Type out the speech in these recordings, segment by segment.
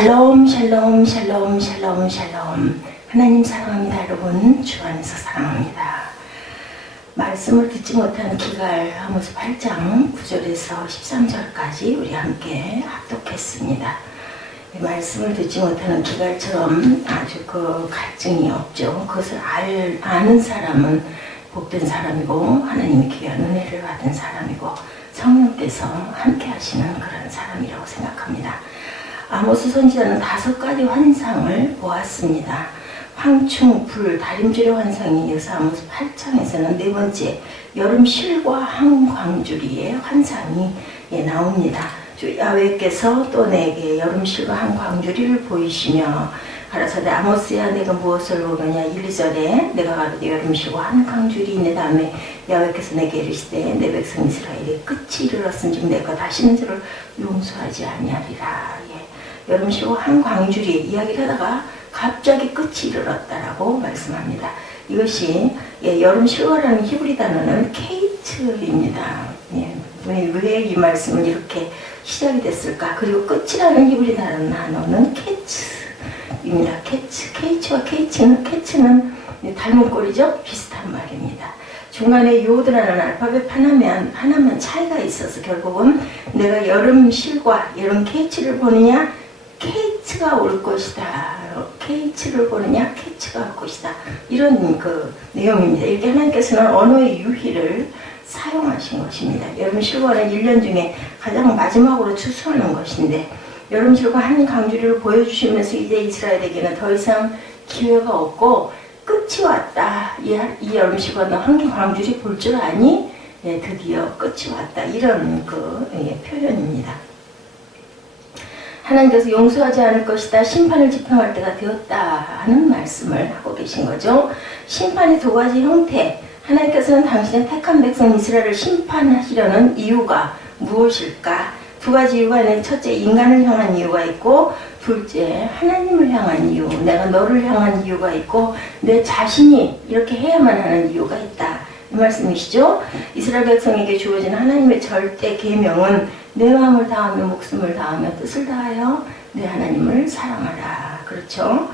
샬롬 샬롬 샬롬 샬롬 샬롬. 하나님 사랑합니다. 여러분 주 안에서 사랑합니다. 말씀을 듣지 못하는 기갈 아모스 8장 9절에서 13절까지 우리 함께 합독했습니다. 말씀을 듣지 못하는 기갈처럼 아주 그 갈증이 없죠. 그것을 아는 사람은 복된 사람이고 하나님의 귀한 은혜를 받은 사람이고 성령께서 함께 하시는 그런 사람이라고 생각합니다. 아모스 선지자는 5가지 환상을 보았습니다. 황충, 불, 다림줄의 환상이 이어서 아모스 8장에서는 4번째 여름 실과 한광주리의 환상이 나옵니다. 주 야훼께서 또 내게 여름 실과 한광주리를 보이시며 가라사대 아모스야 내가 무엇을 보느냐. 1, 2절에 내가 가로되 여름 실과 한광주리 있네. 다음에 야훼께서 내게 이르시되 내 백성 이스라엘의 끝이 이르렀은즉 내가 다시는 저를 용서하지 아니하리라. 여름 실과 한광주리 이야기를 하다가 갑자기 끝이 이르렀다라고 말씀합니다. 이것이 여름 실과라는 히브리 단어는 케이츠입니다. 왜 이 말씀은 이렇게 시작이 됐을까? 그리고 끝이라는 히브리 단어는 케츠입니다. 케이츠와 케이츠는 닮은 꼴이죠? 비슷한 말입니다. 중간에 요드라는 알파벳 하나만 차이가 있어서 결국은 내가 여름 실과 여름 케이츠를 보느냐 케이츠가 올 것이다. 케이츠를 보느냐 케이츠가 올 것이다. 이런 그 내용입니다. 이렇게 하나님께서는 언어의 유희를 사용하신 것입니다. 여름 실과는 1년 중에 가장 마지막으로 추수하는 것인데 여름 실과 한 강주리를 보여주시면서 이제 이스라엘에게는 더 이상 기회가 없고 끝이 왔다. 이 여름 실과 너 한 강주리 볼 줄 아니? 드디어 끝이 왔다. 이런 그 표현입니다. 하나님께서 용서하지 않을 것이다. 심판을 집행할 때가 되었다 하는 말씀을 하고 계신 거죠. 심판의 2가지 형태. 하나님께서는 당신의 택한 백성 이스라엘을 심판하시려는 이유가 무엇일까? 2가지 이유가 있는데 첫째 인간을 향한 이유가 있고 둘째 하나님을 향한 이유. 내가 너를 향한 이유가 있고 내 자신이 이렇게 해야만 하는 이유가 있다. 이 말씀이시죠? 이스라엘 백성에게 주어진 하나님의 절대 계명은 내 마음을 다하며 목숨을 다하며 뜻을 다하여 내 하나님을 사랑하라. 그렇죠?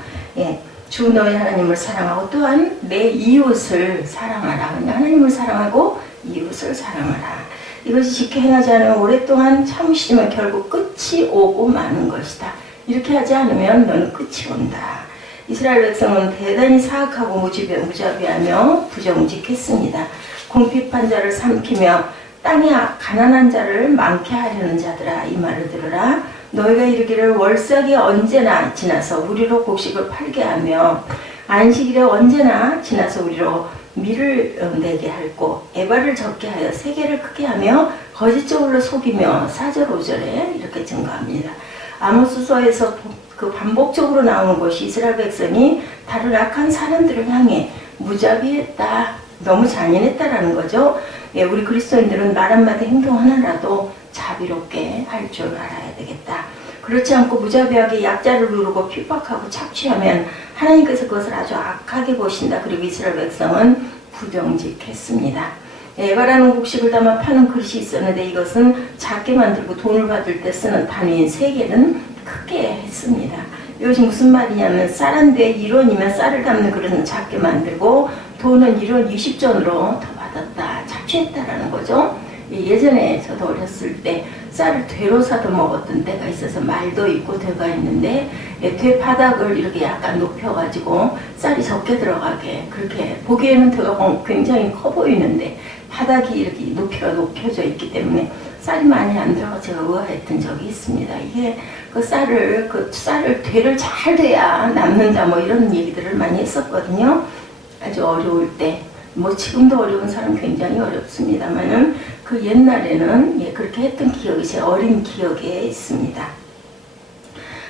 주 너의 하나님을 사랑하고 또한 내 이웃을 사랑하라. 하나님을 사랑하고 이웃을 사랑하라. 이것이 지켜 행하지 않으면 오랫동안 참으시지만 결국 끝이 오고 마는 것이다. 이렇게 하지 않으면 너는 끝이 온다. 이스라엘 백성은 대단히 사악하고 무자비하며 부정직했습니다. 궁핍한 자를 삼키며 땅에 가난한 자를 많게 하려는 자들아 이 말을 들으라. 너희가 이르기를 월삭이 언제나 지나서 우리로 곡식을 팔게 하며 안식일에 언제나 지나서 우리로 밀을 내게 할고 에바를 적게 하여 세계를 크게 하며 거짓적으로 속이며 4절 5절에 이렇게 증거합니다. 아모스서에서 그 반복적으로 나오는 것이 이스라엘 백성이 다른 악한 사람들을 향해 무자비했다, 너무 잔인했다라는 거죠. 우리 그리스도인들은 말 한마디 행동 하나라도 자비롭게 할 줄 알아야 되겠다. 그렇지 않고 무자비하게 약자를 누르고 핍박하고 착취하면 하나님께서 그것을 아주 악하게 보신다. 그리고 이스라엘 백성은 부정직했습니다. 에바라는 곡식을 담아 파는 그릇이 있었는데 이것은 작게 만들고 돈을 받을 때 쓰는 단위인 세겔은 크게 했습니다. 이것이 무슨 말이냐면 쌀 한 대에 1원이면 쌀을 담는 그릇은 작게 만들고 돈은 1원 20전으로 더 받았다. 착취했다라는 거죠. 예전에 저도 어렸을 때 쌀을 되로 사도 먹었던 때가 있어서 말도 있고 되가 있는데 되 바닥을 이렇게 약간 높여가지고 쌀이 적게 들어가게 그렇게 보기에는 되가 굉장히 커 보이는데 바닥이 이렇게 높이가 높여져 있기 때문에 쌀이 많이 안 들어가 제가 의아했던 적이 있습니다. 이게 그 쌀을 되를 잘 돼야 남는다 뭐 이런 얘기들을 많이 했었거든요. 아주 어려울 때. 지금도 어려운 사람 굉장히 어렵습니다만은 그 옛날에는 그렇게 했던 기억이 제 어린 기억에 있습니다.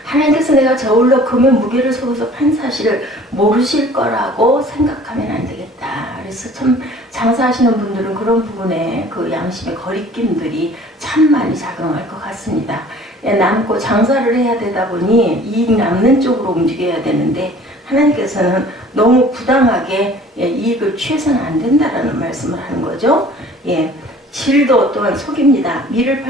하나님께서 내가 저울로 금의 무게를 속여서 판 사실을 모르실 거라고 생각하면 안 되겠다. 그래서 참 장사하시는 분들은 그런 부분에 그 양심의 거리낌들이 참 많이 작용할 것 같습니다. 남고 장사를 해야 되다 보니 이익 남는 쪽으로 움직여야 되는데 하나님께서는 너무 부당하게 이익을 취해서는 안 된다라는 말씀을 하는 거죠. 질도 또한 속입니다. 밀을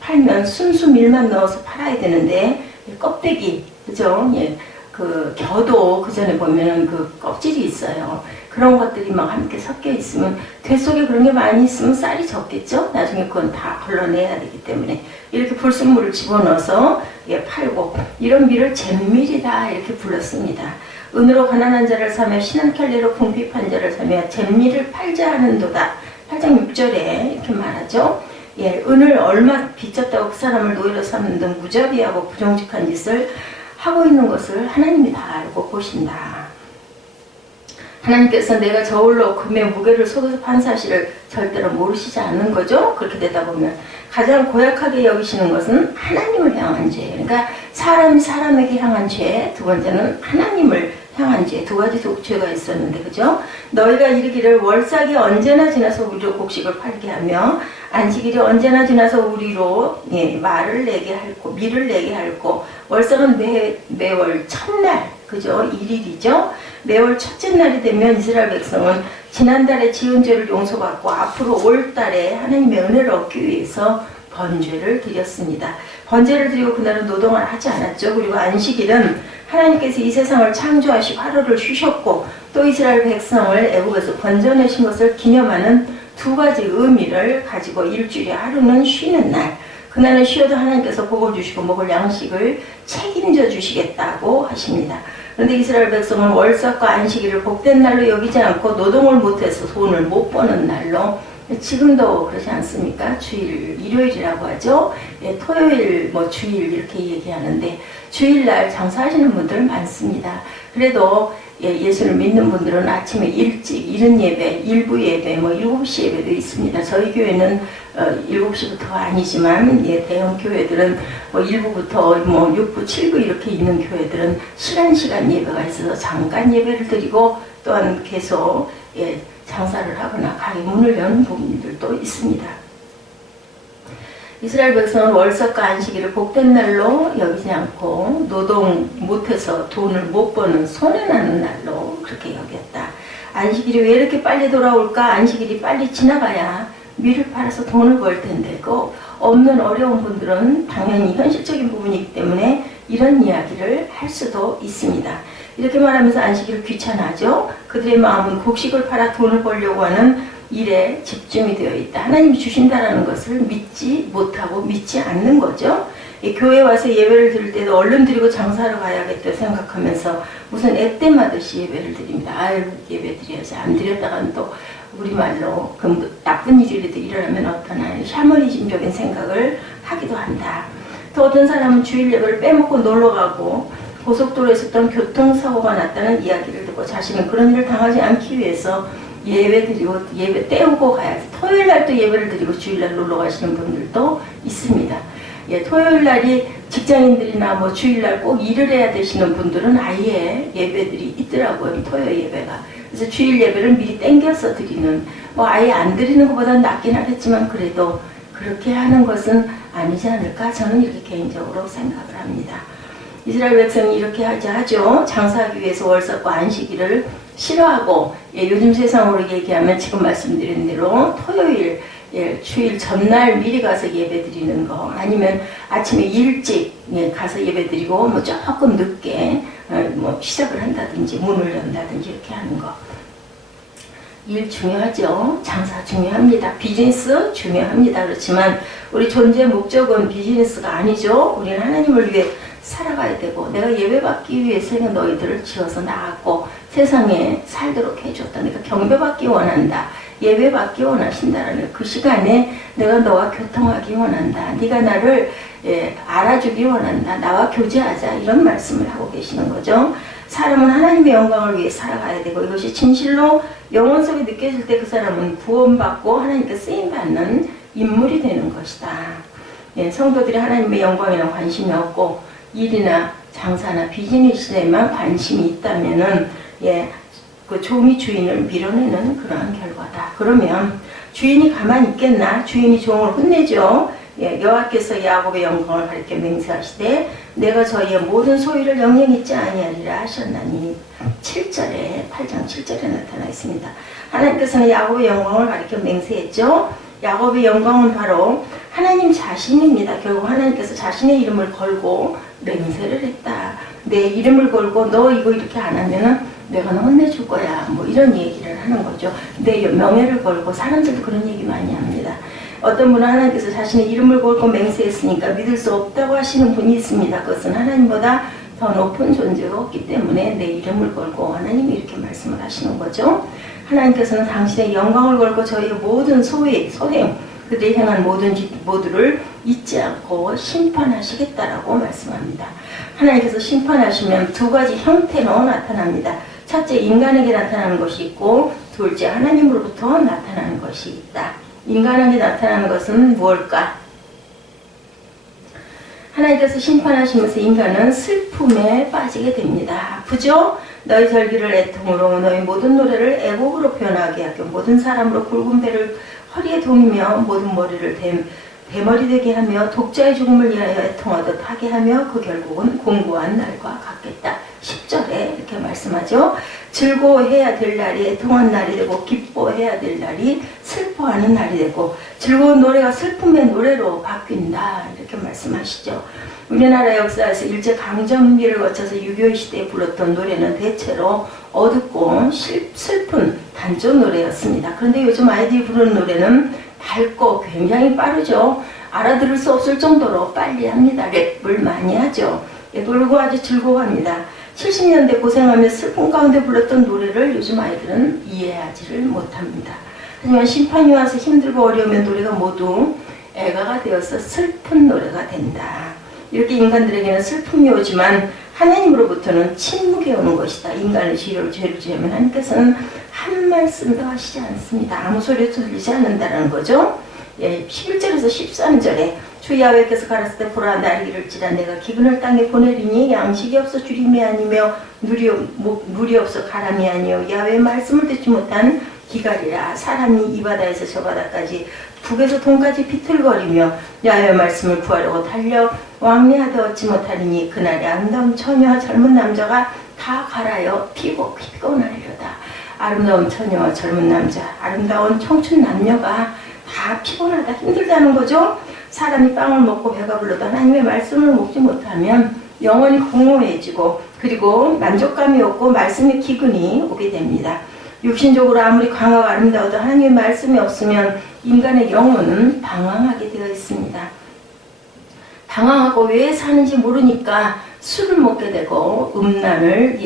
팔면 순수 밀만 넣어서 팔아야 되는데 껍데기, 그죠? 예, 그 겨도 그 전에 보면은 그 껍질이 있어요. 그런 것들이 막 함께 섞여 있으면 돼 속에 그런 게 많이 있으면 쌀이 적겠죠? 나중에 그건 다 걸러내야 되기 때문에 이렇게 불순물을 집어넣어서 예, 팔고 이런 밀을 잿밀이다 이렇게 불렀습니다. 은으로 가난한 자를 사며 신한 켤레로 궁핍한 자를 사며 잿밀을 팔자 하는도다. 8장 6절에 이렇게 말하죠. 예, 은을 얼마 빚졌다고 그 사람을 노예로 삼는 등 무자비하고 부정직한 짓을 하고 있는 것을 하나님이 다 알고 보신다. 하나님께서 내가 저울로 금의 무게를 속에서 판 사실을 절대로 모르시지 않는 거죠. 그렇게 되다 보면 가장 고약하게 여기시는 것은 하나님을 향한 죄. 그러니까 사람이 사람에게 향한 죄. 두 번째는 하나님을 향한 죄. 두 가지 죄가 있었는데, 그죠? 너희가 이르기를 월삭이 언제나 지나서 우리로 곡식을 팔게 하며 안식일이 언제나 지나서 우리로 예, 말을 내게 할고 밀을 내게 할고 월삭은 매월 첫날, 그죠? 1일이죠. 매월 첫째 날이 되면 이스라엘 백성은 지난달에 지은 죄를 용서받고 앞으로 올 달에 하나님의 은혜를 얻기 위해서 번제를 드렸습니다. 번제를 드리고 그날은 노동을 하지 않았죠. 그리고 안식일은 하나님께서 이 세상을 창조하시고 하루를 쉬셨고 또 이스라엘 백성을 애국에서 건져내신 것을 기념하는 두 가지 의미를 가지고 일주일에 하루는 쉬는 날, 그날은 쉬어도 하나님께서 복을 주시고 먹을 양식을 책임져 주시겠다고 하십니다. 그런데 이스라엘 백성은 월삭과 안식일을 복된 날로 여기지 않고 노동을 못해서 돈을 못 버는 날로, 지금도 그렇지 않습니까? 주일, 일요일이라고 하죠. 예, 토요일, 뭐 주일 이렇게 얘기하는데 주일날 장사하시는 분들 많습니다. 그래도 예수를 믿는 분들은 아침에 일찍 이른 예배, 일부 예배, 뭐 7시 예배도 있습니다. 저희 교회는 7시부터 아니지만 대형 교회들은 뭐 1부부터 뭐 6부, 7부 이렇게 있는 교회들은 시간 예배가 있어서 잠깐 예배를 드리고 또한 계속 장사를 하거나 가게 문을 여는 부분들도 있습니다. 이스라엘 백성은 월삭과 안식일을 복된 날로 여기지 않고 노동 못해서 돈을 못 버는 손해나는 날로 그렇게 여겼다. 안식일이 왜 이렇게 빨리 돌아올까? 안식일이 빨리 지나가야 밀을 팔아서 돈을 벌 텐데 그 없는 어려운 분들은 당연히 현실적인 부분이기 때문에 이런 이야기를 할 수도 있습니다. 이렇게 말하면서 안식일을 귀찮아하죠. 그들의 마음은 곡식을 팔아 돈을 벌려고 하는 일에 집중이 되어 있다. 하나님이 주신다라는 것을 믿지 못하고 믿지 않는 거죠. 교회 와서 예배를 드릴 때도 얼른 드리고 장사하러 가야겠다 생각하면서 무슨 앳대마듯이 예배를 드립니다. 아유, 예배 드려야지. 안 드렸다가는 또 우리말로 그 나쁜 일이라도 일어나면 어떠나 샤머니즘적인 생각을 하기도 한다. 또 어떤 사람은 주일 예배를 빼먹고 놀러가고 고속도로에서 어떤 교통사고가 났다는 이야기를 듣고 자신은 그런 일을 당하지 않기 위해서 예배 드리고 예배 때우고 가야지. 토요일 날 또 예배를 드리고 주일날 놀러 가시는 분들도 있습니다. 토요일 날이 직장인들이나 뭐 주일날 꼭 일을 해야 되시는 분들은 아예 예배들이 있더라고요. 토요일 예배가. 그래서 주일 예배를 미리 땡겨서 드리는, 뭐 아예 안 드리는 것보다는 낫긴 하겠지만 그래도 그렇게 하는 것은 아니지 않을까? 저는 이렇게 개인적으로 생각을 합니다. 이스라엘 백성이 이렇게 하죠. 장사하기 위해서 월삭과 안식일을 싫어하고 요즘 세상으로 얘기하면 지금 말씀드린 대로 토요일 주일 전날 미리 가서 예배 드리는 거, 아니면 아침에 일찍 가서 예배 드리고 뭐 조금 늦게 뭐 시작을 한다든지 문을 연다든지 이렇게 하는 거. 일 중요하죠. 장사 중요합니다. 비즈니스 중요합니다. 그렇지만 우리 존재 목적은 비즈니스가 아니죠. 우리는 하나님을 위해 살아가야 되고, 내가 예배받기 위해서 너희들을 지어서 낳았고 세상에 살도록 해줬다. 내가 경배받기 원한다. 예배받기 원하신다라는 그 시간에 내가 너와 교통하기 원한다. 네가 나를 알아주기 원한다. 나와 교제하자. 이런 말씀을 하고 계시는 거죠. 사람은 하나님의 영광을 위해 살아가야 되고, 이것이 진실로 영혼 속에 느껴질 때 그 사람은 구원받고 하나님께 쓰임받는 인물이 되는 것이다. 성도들이 하나님의 영광에는 관심이 없고 일이나 장사나 비즈니스에만 관심이 있다면은 그 종이 주인을 밀어내는 그러한 결과다. 그러면 주인이 가만히 있겠나? 주인이 종을 혼내죠. 여호와께서 야곱의 영광을 가리켜 맹세하시되 내가 저희의 모든 소유를 영영 잊지 아니하리라 하셨나니 7절에 8장 7절에 나타나 있습니다. 하나님께서는 야곱의 영광을 가리켜 맹세했죠. 야곱의 영광은 바로 하나님 자신입니다. 결국 하나님께서 자신의 이름을 걸고 맹세를 했다. 내 이름을 걸고 너 이거 이렇게 안 하면은 내가 너 혼내줄 거야. 뭐 이런 얘기를 하는 거죠. 내 명예를 걸고 사람들도 그런 얘기 많이 합니다. 어떤 분은 하나님께서 자신의 이름을 걸고 맹세했으니까 믿을 수 없다고 하시는 분이 있습니다. 그것은 하나님보다 더 높은 존재가 없기 때문에 내 이름을 걸고 하나님이 이렇게 말씀을 하시는 거죠. 하나님께서는 당신의 영광을 걸고 저희의 모든 소행, 그들이 행한 모든 모두를 잊지 않고 심판하시겠다라고 말씀합니다. 하나님께서 심판하시면 두 가지 형태로 나타납니다. 첫째, 인간에게 나타나는 것이 있고 둘째, 하나님으로부터 나타나는 것이 있다. 인간에게 나타나는 것은 무엇일까? 하나님께서 심판하시면서 인간은 슬픔에 빠지게 됩니다. 아프죠? 너희 절기를 애통으로 너희 모든 노래를 애곡으로 표현하게 하고 모든 사람으로 굵은 배를 허리에 동이며 모든 머리를 대머리 되게 하며 독자의 죽음을 위하여 애통하듯 하게 하며 그 결국은 공고한 날과 같겠다. 10절에 이렇게 말씀하죠. 즐거워해야 될 날이 애통한 날이 되고 기뻐해야 될 날이 슬퍼하는 날이 되고 즐거운 노래가 슬픔의 노래로 바뀐다. 이렇게 말씀하시죠. 우리나라 역사에서 일제강점기를 거쳐서 6.25 시대에 불렀던 노래는 대체로 어둡고 슬픈 단조 노래였습니다. 그런데 요즘 아이들이 부르는 노래는 밝고 굉장히 빠르죠. 알아들을 수 없을 정도로 빨리 합니다. 랩을 많이 하죠. 그리고 아주 즐거워합니다. 70년대 고생하며 슬픔 가운데 불렀던 노래를 요즘 아이들은 이해하지를 못합니다. 하지만 심판이 와서 힘들고 어려우면 노래가 모두 애가가 되어서 슬픈 노래가 된다. 이렇게 인간들에게는 슬픔이 오지만 하나님으로부터는 침묵이 오는 것이다. 인간의 죄를 지으면 하나님께서는 한 말씀도 하시지 않습니다. 아무 소리도 들리지 않는다는 거죠. 11절에서 13절에 주 야훼께서 가라사대 보라 날이를지라 내가 기근을 땅에 보내리니 양식이 없어 주림이 아니며 물이 없어 가람이 아니요 야훼의 말씀을 듣지 못한 기갈이라 사람이 이 바다에서 저 바다까지 북에서 동까지 비틀거리며 야훼의 말씀을 구하려고 달려 왕래하되 얻지 못하리니 그날에 아름다운 처녀와 젊은 남자가 다 갈아여 피곤하리로다. 아름다운 처녀와 젊은 남자, 아름다운 청춘 남녀가 다 피곤하다, 힘들다는 거죠. 사람이 빵을 먹고 배가 불러도 하나님의 말씀을 먹지 못하면 영혼이 공허해지고 그리고 만족감이 없고 말씀의 기근이 오게 됩니다. 육신적으로 아무리 강하고 아름다워도 하나님의 말씀이 없으면 인간의 영혼은 방황하게 되어 있습니다. 방황하고 왜 사는지 모르니까 술을 먹게 되고 음란을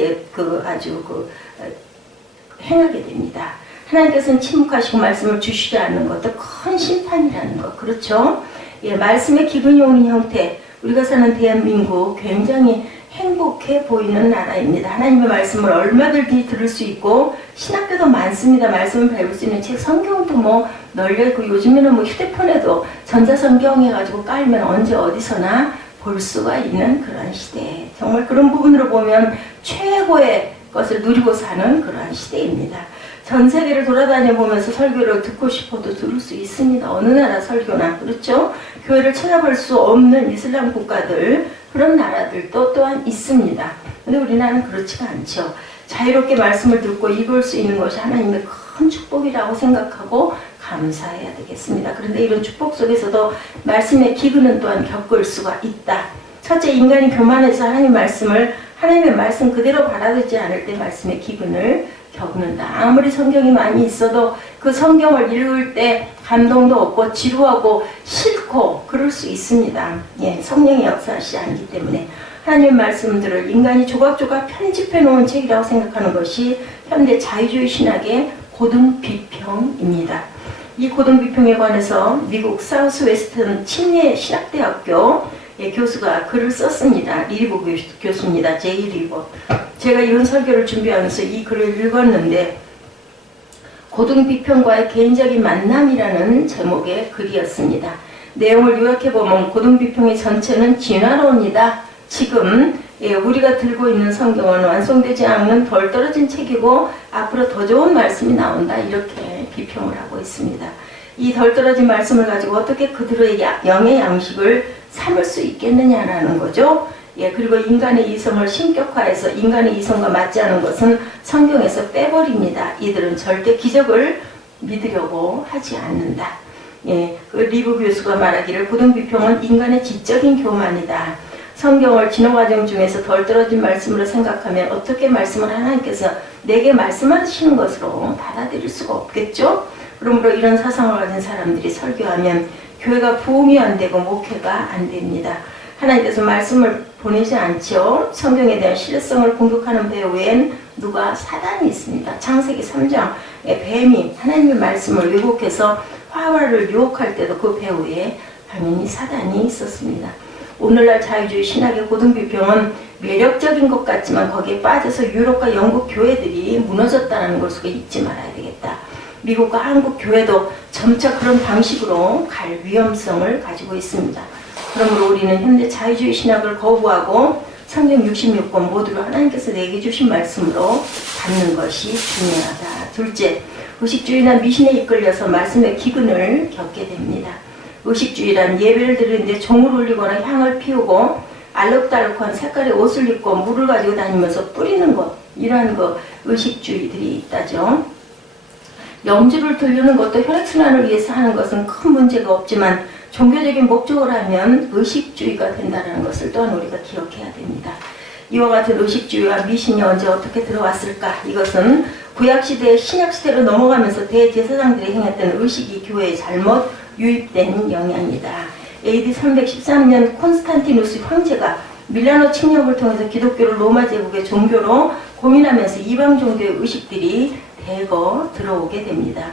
행하게 됩니다. 하나님께서는 침묵하시고 말씀을 주시지 않는 것도 큰 심판이라는 것. 그렇죠? 말씀의 기근이 오는 형태. 우리가 사는 대한민국 굉장히 행복해 보이는 나라입니다. 하나님의 말씀을 얼마든지 들을 수 있고 신학교도 많습니다. 말씀을 배울 수 있는 책, 성경도 널려있고 요즘에는 휴대폰에도 전자성경 해가지고 깔면 언제 어디서나 볼 수가 있는 그런 시대. 정말 그런 부분으로 보면 최고의 것을 누리고 사는 그러한 시대입니다. 전 세계를 돌아다녀 보면서 설교를 듣고 싶어도 들을 수 있습니다. 어느 나라 설교나. 그렇죠? 교회를 찾아볼 수 없는 이슬람 국가들, 그런 나라들도 또한 있습니다. 근데 우리나라는 그렇지가 않죠. 자유롭게 말씀을 듣고 읽을 수 있는 것이 하나님의 큰 축복이라고 생각하고 감사해야 되겠습니다. 그런데 이런 축복 속에서도 말씀의 기근은 또한 겪을 수가 있다. 첫째, 인간이 교만해서 하나님의 말씀 그대로 받아들이지 않을 때 말씀의 기근을 겪는다. 아무리 성경이 많이 있어도 그 성경을 읽을 때 감동도 없고 지루하고 싫고 그럴 수 있습니다. 성령이 역사하시지 않기 때문에 하나님의 말씀들을 인간이 조각조각 편집해 놓은 책이라고 생각하는 것이 현대 자유주의 신학의 고등비평입니다. 이 고등비평에 관해서 미국 사우스웨스턴 침례 신학대학교 교수가 글을 썼습니다. 리버 교수입니다. 제이 리버. 제가 이런 설교를 준비하면서 이 글을 읽었는데 고등비평과의 개인적인 만남이라는 제목의 글이었습니다. 내용을 요약해보면 고등비평의 전체는 진화론이다. 지금 우리가 들고 있는 성경은 완성되지 않는 덜 떨어진 책이고 앞으로 더 좋은 말씀이 나온다. 이렇게 비평을 하고 있습니다. 이 덜 떨어진 말씀을 가지고 어떻게 그들의 영의 양식을 삼을 수 있겠느냐라는 거죠. 그리고 인간의 이성을 신격화해서 인간의 이성과 맞지 않은 것은 성경에서 빼버립니다. 이들은 절대 기적을 믿으려고 하지 않는다. 그 리브 교수가 말하기를 고등비평은 인간의 지적인 교만이다. 성경을 진호 과정 중에서 덜 떨어진 말씀으로 생각하면 어떻게 말씀을 하나님께서 내게 말씀하시는 것으로 받아들일 수가 없겠죠? 그러므로 이런 사상을 가진 사람들이 설교하면 교회가 부흥이 안 되고 목회가 안 됩니다. 하나님께서 말씀을 보내지 않죠. 성경에 대한 신뢰성을 공격하는 배 외엔 누가 사단이 있습니다. 창세기 3장에 뱀이 하나님의 말씀을 왜곡해서 하와를 유혹할 때도 그 배후에 당연히 사단이 있었습니다. 오늘날 자유주의 신학의 고등비평은 매력적인 것 같지만 거기에 빠져서 유럽과 영국 교회들이 무너졌다는 것을 잊지 말아야 되겠다. 미국과 한국 교회도 점차 그런 방식으로 갈 위험성을 가지고 있습니다. 그러므로 우리는 현재 자유주의 신학을 거부하고 성경 66권 모두를 하나님께서 내게 주신 말씀으로 받는 것이 중요하다. 둘째, 의식주의나 미신에 이끌려서 말씀의 기근을 겪게 됩니다. 의식주의란 예배를 드리는데 종을 울리거나 향을 피우고 알록달록한 색깔의 옷을 입고 물을 가지고 다니면서 뿌리는 것, 이러한 의식주의들이 있다죠. 염주를 들르는 것도 혈액순환을 위해서 하는 것은 큰 문제가 없지만 종교적인 목적을 하면 의식주의가 된다는 것을 또한 우리가 기억해야 됩니다. 이와 같은 의식주의와 미신이 언제 어떻게 들어왔을까? 이것은 구약시대의 신약시대로 넘어가면서 대제사장들이 행했던 의식이 교회에 잘못 유입된 영향이다. AD 313년 콘스탄티누스 황제가 밀라노 침략을 통해서 기독교를 로마 제국의 종교로 고민하면서 이방 종교의 의식들이 대거 들어오게 됩니다.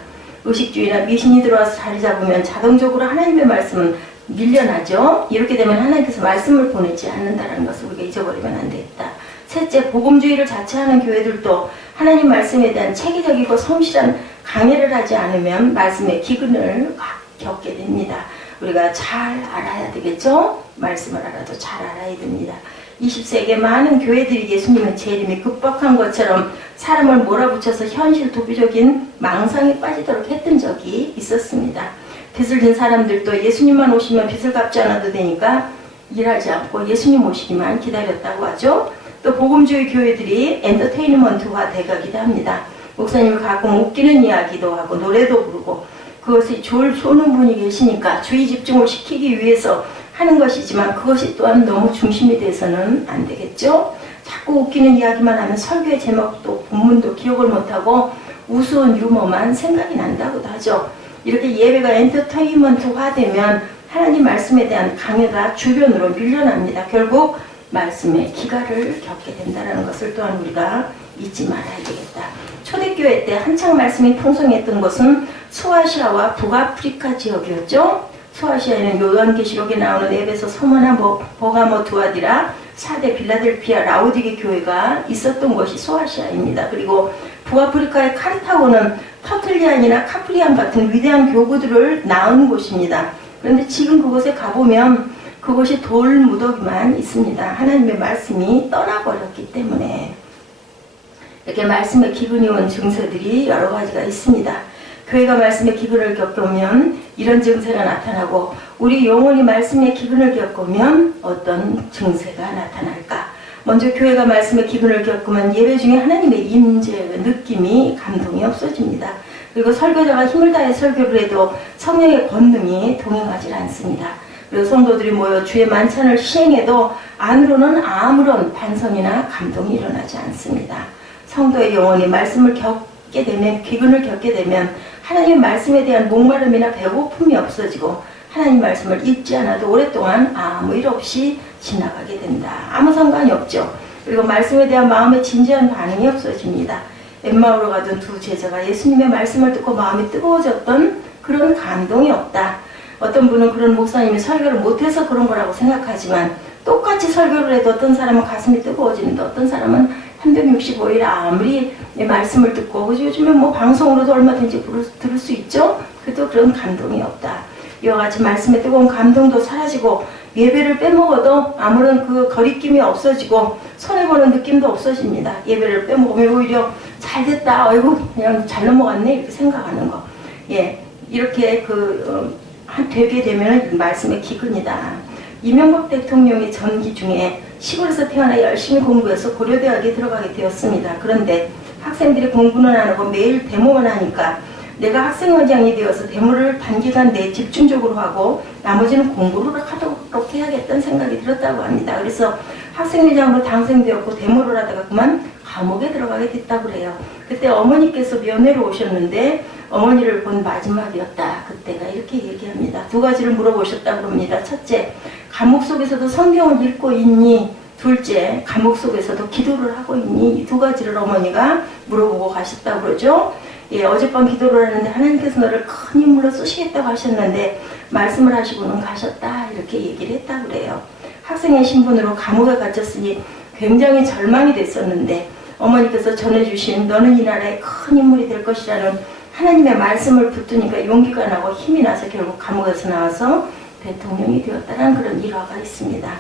의식주의나 미신이 들어와서 자리 잡으면 자동적으로 하나님의 말씀은 밀려나죠. 이렇게 되면 하나님께서 말씀을 보내지 않는다는 것을 우리가 잊어버리면 안 되겠다. 셋째, 복음주의를 자처하는 교회들도 하나님 말씀에 대한 체계적이고 성실한 강해를 하지 않으면 말씀의 기근을 겪게 됩니다. 우리가 잘 알아야 되겠죠? 말씀을 알아도 잘 알아야 됩니다. 20세기에 많은 교회들이 예수님의 재림이 급박한 것처럼 사람을 몰아붙여서 현실 도피적인 망상에 빠지도록 했던 적이 있었습니다. 빚을 진 사람들도 예수님만 오시면 빚을 갚지 않아도 되니까 일하지 않고 예수님 오시기만 기다렸다고 하죠. 또 복음주의 교회들이 엔터테인먼트화 돼가기도 합니다. 목사님이 가끔 웃기는 이야기도 하고 노래도 부르고 그것이 쏘는 분이 계시니까 주의 집중을 시키기 위해서 하는 것이지만 그것이 또한 너무 중심이 돼서는 안 되겠죠. 자꾸 웃기는 이야기만 하면 설교의 제목도 본문도 기억을 못하고 우스운 유머만 생각이 난다고도 하죠. 이렇게 예배가 엔터테인먼트화 되면 하나님 말씀에 대한 강요가 주변으로 밀려납니다. 결국 말씀의 기가를 겪게 된다는 것을 또한 우리가 잊지 말아야 되겠다. 초대교회 때 한창 말씀이 풍성했던 곳은 소아시아와 북아프리카 지역이었죠. 소아시아에는 요한계시록에 나오는 에베소, 소모나, 버가모, 두아디라, 사대, 빌라델피아, 라오디게 교회가 있었던 것이 소아시아입니다. 그리고 북아프리카의 카르타고는 터틀리안이나 카프리안 같은 위대한 교구들을 낳은 곳입니다. 그런데 지금 그곳에 가보면 그것이 돌 무더기만 있습니다. 하나님의 말씀이 떠나버렸기 때문에 이렇게 말씀의 기근이 온 증세들이 여러 가지가 있습니다. 교회가 말씀의 기근을 겪으면 이런 증세가 나타나고 우리 영혼이 말씀의 기근을 겪으면 어떤 증세가 나타날까? 먼저 교회가 말씀의 기근을 겪으면 예배 중에 하나님의 임재, 느낌이, 감동이 없어집니다. 그리고 설교자가 힘을 다해 설교를 해도 성령의 권능이 동행하지 않습니다. 그리고 성도들이 모여 주의 만찬을 시행해도 안으로는 아무런 반성이나 감동이 일어나지 않습니다. 성도의 영혼이 말씀을 겪게 되면, 기근을 겪게 되면 하나님의 말씀에 대한 목마름이나 배고픔이 없어지고 하나님 말씀을 읽지 않아도 오랫동안 아무 일 없이 지나가게 된다. 아무 상관이 없죠. 그리고 말씀에 대한 마음의 진지한 반응이 없어집니다. 엠마오로 가던 두 제자가 예수님의 말씀을 듣고 마음이 뜨거워졌던 그런 감동이 없다. 어떤 분은 그런 목사님이 설교를 못해서 그런 거라고 생각하지만 똑같이 설교를 해도 어떤 사람은 가슴이 뜨거워지는데 어떤 사람은 365일 아무리 말씀을 듣고 요즘에 뭐 방송으로도 얼마든지 들을 수 있죠. 그래도 그런 감동이 없다. 이와 같이 말씀의 뜨거운 감동도 사라지고 예배를 빼먹어도 아무런 그 거리낌이 없어지고 손해보는 느낌도 없어집니다. 예배를 빼먹으면 오히려 잘됐다, 어이구 그냥 잘 넘어갔네 이렇게 생각하는 거. 예, 이렇게 되게 되면 말씀의 기근이다. 이명박 대통령의 전기 중에 시골에서 태어나 열심히 공부해서 고려대학에 들어가게 되었습니다. 그런데 학생들이 공부는 안 하고 매일 데모만 하니까 내가 학생회장이 되어서 데모를 단기간 내에 집중적으로 하고 나머지는 공부를 하도록 해야겠다는 생각이 들었다고 합니다. 그래서 학생회장으로 당선되었고 데모를 하다가 그만 감옥에 들어가게 됐다고 그래요. 그때 어머니께서 면회로 오셨는데 어머니를 본 마지막이었다. 그때가 이렇게 얘기합니다. 두 가지를 물어보셨다고 합니다. 첫째, 감옥 속에서도 성경을 읽고 있니? 둘째, 감옥 속에서도 기도를 하고 있니? 이 두 가지를 어머니가 물어보고 가셨다고 그러죠. 예, 어젯밤 기도를 하는데 하나님께서 너를 큰 인물로 쓰시겠다고 하셨는데 말씀을 하시고는 가셨다. 이렇게 얘기를 했다고 그래요. 학생의 신분으로 감옥에 갇혔으니 굉장히 절망이 됐었는데 어머니께서 전해주신 너는 이 나라의 큰 인물이 될 것이라는 하나님의 말씀을 붙드니까 용기가 나고 힘이 나서 결국 감옥에서 나와서 대통령이 되었다는 그런 일화가 있습니다.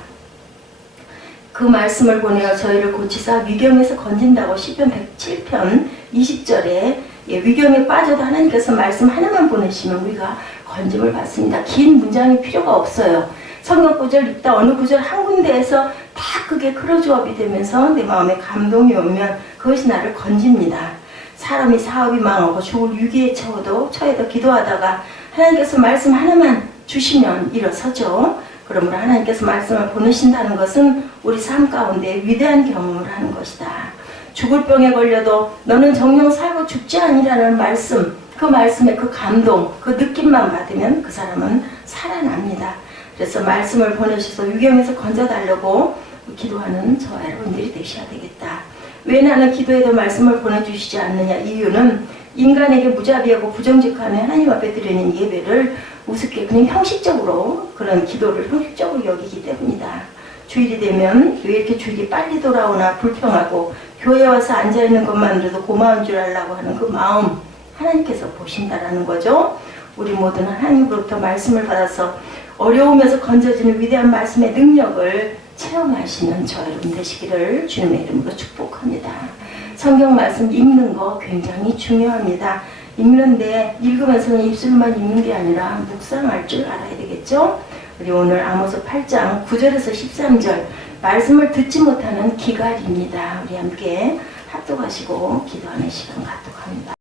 그 말씀을 보내어 저희를 고치사 위경에서 건진다고 시편 107편 20절에 위경에 빠져도 하나님께서 말씀 하나만 보내시면 우리가 건짐을 받습니다. 긴 문장이 필요가 없어요. 성경 구절 읽다 어느 구절 한 군데에서 다 그게 크로즈업이 되면서 내 마음에 감동이 오면 그것이 나를 건집니다. 사람이 사업이 망하고 죽을 위기에 처해도 기도하다가 하나님께서 말씀 하나만 주시면 일어서죠. 그러므로 하나님께서 말씀을 보내신다는 것은 우리 삶 가운데 위대한 경험을 하는 것이다. 죽을 병에 걸려도 너는 정령 살고 죽지 아니라는 말씀, 그 말씀의 그 감동, 그 느낌만 받으면 그 사람은 살아납니다. 그래서 말씀을 보내셔서 위경에서 건져달라고 기도하는 저와 여러분들이 되셔야 되겠다. 왜 나는 기도에도 말씀을 보내주시지 않느냐? 이유는 인간에게 무자비하고 부정직하며 하나님 앞에 드리는 예배를 우습게 그냥 형식적으로 그런 기도를 형식적으로 여기기 때문이다. 주일이 되면 왜 이렇게 주일이 빨리 돌아오나 불평하고 교회 와서 앉아있는 것만으로도 고마운 줄 알라고 하는 그 마음 하나님께서 보신다라는 거죠. 우리 모두는 하나님으로부터 말씀을 받아서 어려움에서 건져지는 위대한 말씀의 능력을 체험하시는 저 여러분 되시기를 주님의 이름으로 축복합니다. 성경 말씀 읽는 거 굉장히 중요합니다. 읽는데 읽으면서는 입술만 읽는 게 아니라 묵상할 줄 알아야 되겠죠? 우리 오늘 아모스 8장 9절에서 13절 말씀을 듣지 못하는 기갈입니다. 우리 함께 합독하시고 기도하는 시간 갖도록 합니다.